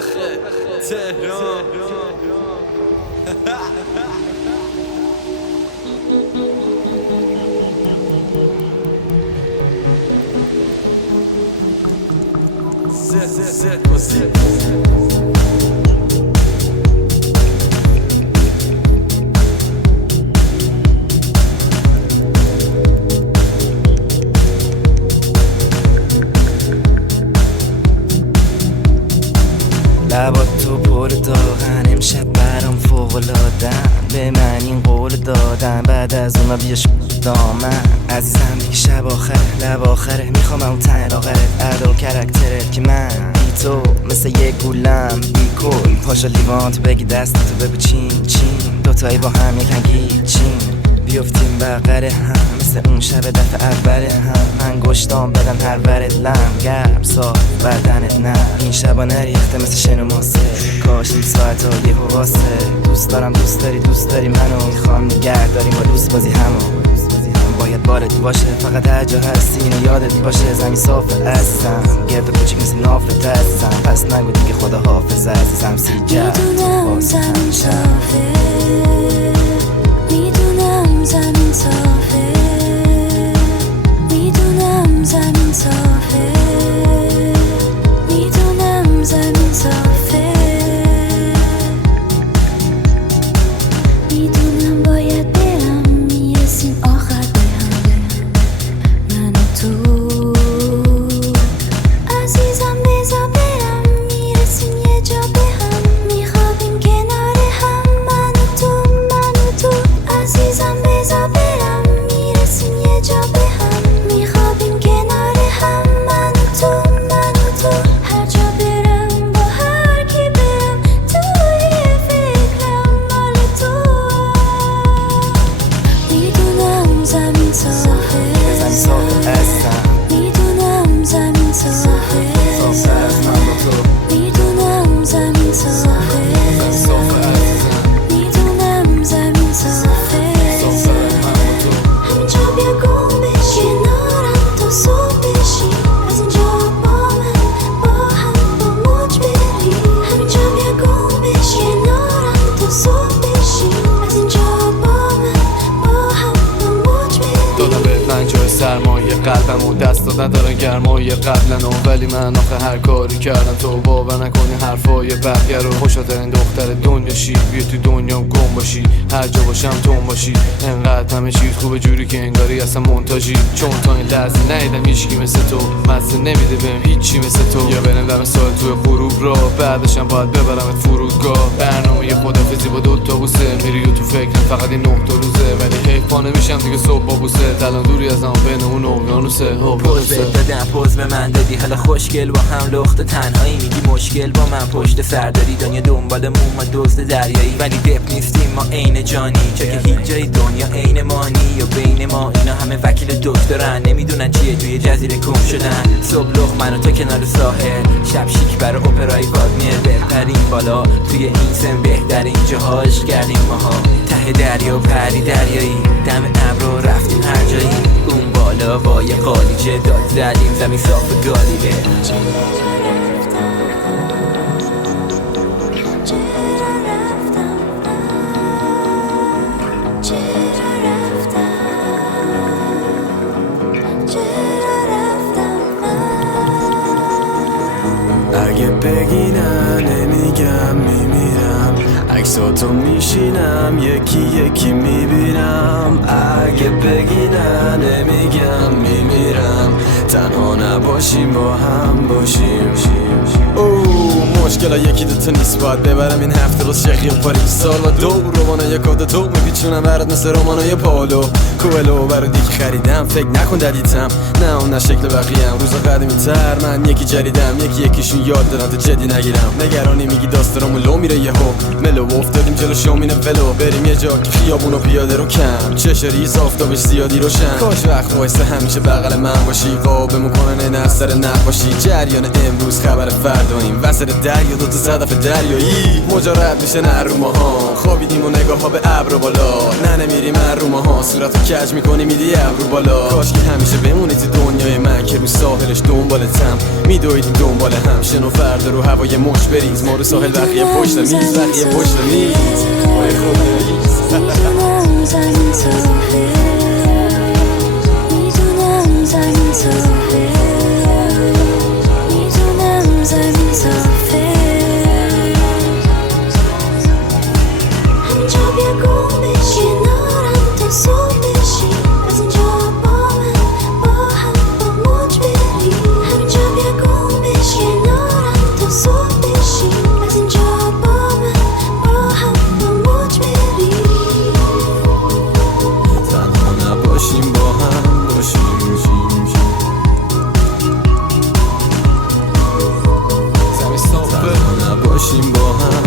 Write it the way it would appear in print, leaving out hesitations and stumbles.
تهران زد بازی لبات تو پر داغن امشب برام فوق‌العاده‌ام به من این قول دادن بعد از اونا بیاش دامن عزیزم دیگه شب آخره لب آخره میخوام اون تن لاغرت ادا و کرکترت که من بی تو مثل یه گولم بی کل پاشا لیوانت بگی دستتو بگو چین چین دوتایی با هم یکن گیچین بیفتیم بغره هم مثل اون شب دفعه اوله هم من گشتام بدن هر ورد لم گرم صاف بدنت نه این شبا نریخته مثل شن و ماسه کاش این ساعت ها یه واسه دوست دارم دوست داری منو میخوام نگه داریم با دوست بازی همو باید بارت باشه فقط هر جا هستی اینو یادت باشه زمین صافه عزیزم گرد و کوچیک مثل نافت عزیزم پس نگو دیگه خدا حافظ عزیزم سیجت میدونم زمین صافه میدونم زمین صافه میدونم زمین صافه میدونم زمین صافه میدونم باید برم میرسیم آخر به هم من و تو عزیزم بذار برم میرسیم یه جا به هم میخوابیم کنار هم من و تو عزیزم بذار برم میرسیم یه جا به هم میخوابیم کنار هم من و تو هر جا برم با هر کی برم توی فکرم مال تو میدونم زمین صافه عزیزم میدونم زمین صافه صافه از من با تو میدونم زمین صافه صافه عزیزم میدونم زمین صافه صافه از من با تو همینجا بیا گم بشی کنارم تا صبح بشی از اینجا با من با هم با موج بری همینجا بیا گم بشی کنارم تا صبح بشی از اینجا با من با هم با موج بری دادم بهت من جای سرمایه قلبم و دست ندارن گرمای قبلن ولی من آخه هر کاری کردم تو باور نکنی حرفای بقیه رو خوشاترین دختر دنیا شی بیا تو دنیام گم باشی هر جا باشم تو باشی انقدر همه چیز خوبه جوری که انگاری اصلا مونتاژی چون تا این لحظه ندیدم هیچکی مثل تو مزه نمیده بهم هیچی مثل تو یا برم دم سال توی غروب را بعدشم باید ببرمت فرودگاه برنامه خدافظی با دوتا بوسه میری و تو فکرم فقط این 9 روزه ولی حیف پا نمیشم دیگه صبح با بوسه تلان دوری از هم بین اون اقیانوسه پوز دادم پوز به من دادی حالا خوشگل با هم لخت تنهایی میگی مشکل با من پشت سر داری دنیا دنبالمون ما دزد دریایی ولی دپ نیستیم ما عین جانی چه که هیچ جای دنیا عین مانی و بین ما اینا همه وکیل دکترن نمیدونن چیه توی جزیره گم شدن صبح لخ من و تو کنار ساحل شب شیک برای اپرای وادمیر بهترین بالا توی این سن بهترین جاهاش کردیم ماها ته دریا پری دریایی دم ابر رفتیم هر جایی اون بالا با یه قالیچه داد زدیم زمین صاف گالیبه اگه بگی نه نمیگم میمیرم عکساتو میشینم یکی یکی میبینم اگه بگی نه نمیگم میمیرم تنها نباشیم با هم باشیم مشکل یکی دوتا نیست باید ببرم این هفته روز شیخی و پاریس سال و دو روانه یک عده تو میپیچونم برات مثل رومانای پالو کوهلو برای دیگه خریدم فکر نکن دلیتم نه اون نه شکل بقیه هم روز قدیمی تر من یکی جدیدم یکیشون یاد دارن تو جدی نگیرم نگرانی میگی داستانمون لو میره یهو ملو افتادیم جلو شومینه ولو بریم یه جا که خیابون و پیاده رو کم چش ریز آفتابش زیادی روشن کاش وقت وایسته همیشه بغل من باشی قابمون کنن نه سر نقاشی جریان امروز خبر فرداییم وسط دریا دوتا صدف دریایی مجرد میشه نرومه ها خوابیدیم و نگاه ها به ابر بالا نه نمیریم رومه ها صورتو کج میکنی میدی ابرو بالا کاش که همیشه بمونی تو دنیای من که رو ساحلش دنبالتم میدویدیم دنبال هم شنو فردا رو هوای مش بریز ما رو ساحل بقیه پشت میز بقیه پشت میز وای خداییز میدونم زمین ساحل میدونم زمین ساحل میدونم زمین ساحل همینجا بیا گم بشی کنارم تا صبح بشی از اینجا با من با هم با موج بری همینجا بیا گم بشی کنارم تا صبح بشی از اینجا با من با هم با موج بری تنها نباشیم با هم باشیم زمستان تنها نباشیم با هم